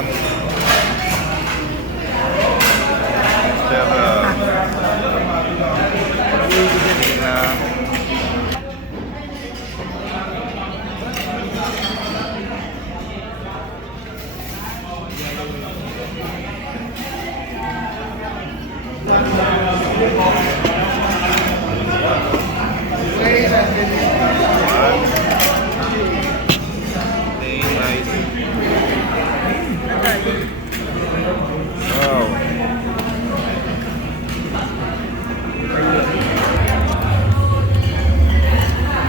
Ma'am Sarah. Wow.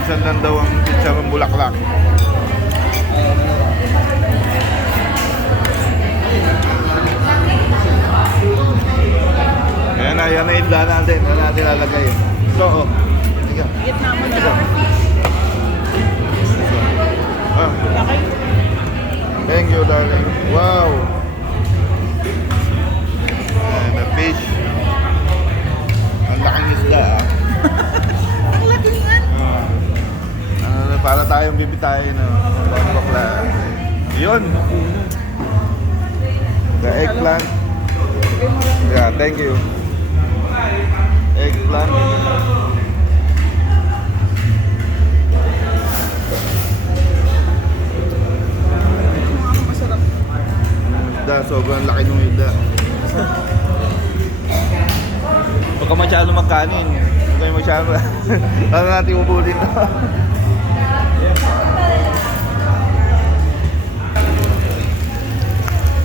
Isan lang daw ang pizza ng bulaklak. Yan na isda natin. Yan natin lalagay. Ito, oh. Ika. Gitna mo na. Ah. Thank you, darling. Wow. And a fish. Ang laking isda, ah. Ang laki nga. Para tayong bibitayin, no? Bakla. Yun. The eggplant. Yeah, thank you. Eggplant. Masarap. Isda, sobrang laki ng isda. Huwag ka masyado magkanin. Huwag kayo masyado. Paano natin ubulin na?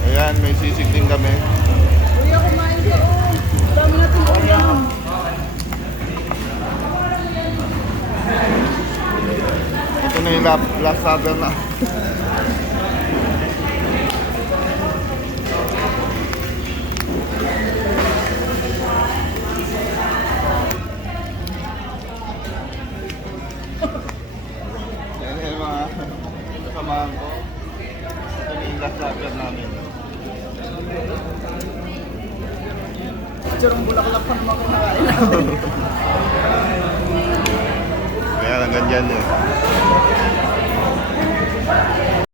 Ayan, may sisig din kami. Kuya, kumain ka. Oh. Dami natin ulam. Ito na yung last supper na. Yan yung mga kasamahan ko. Ito na yung last supper namin. Picture bulaklak pa naman kinakain. Kaya hanggang dyan eh.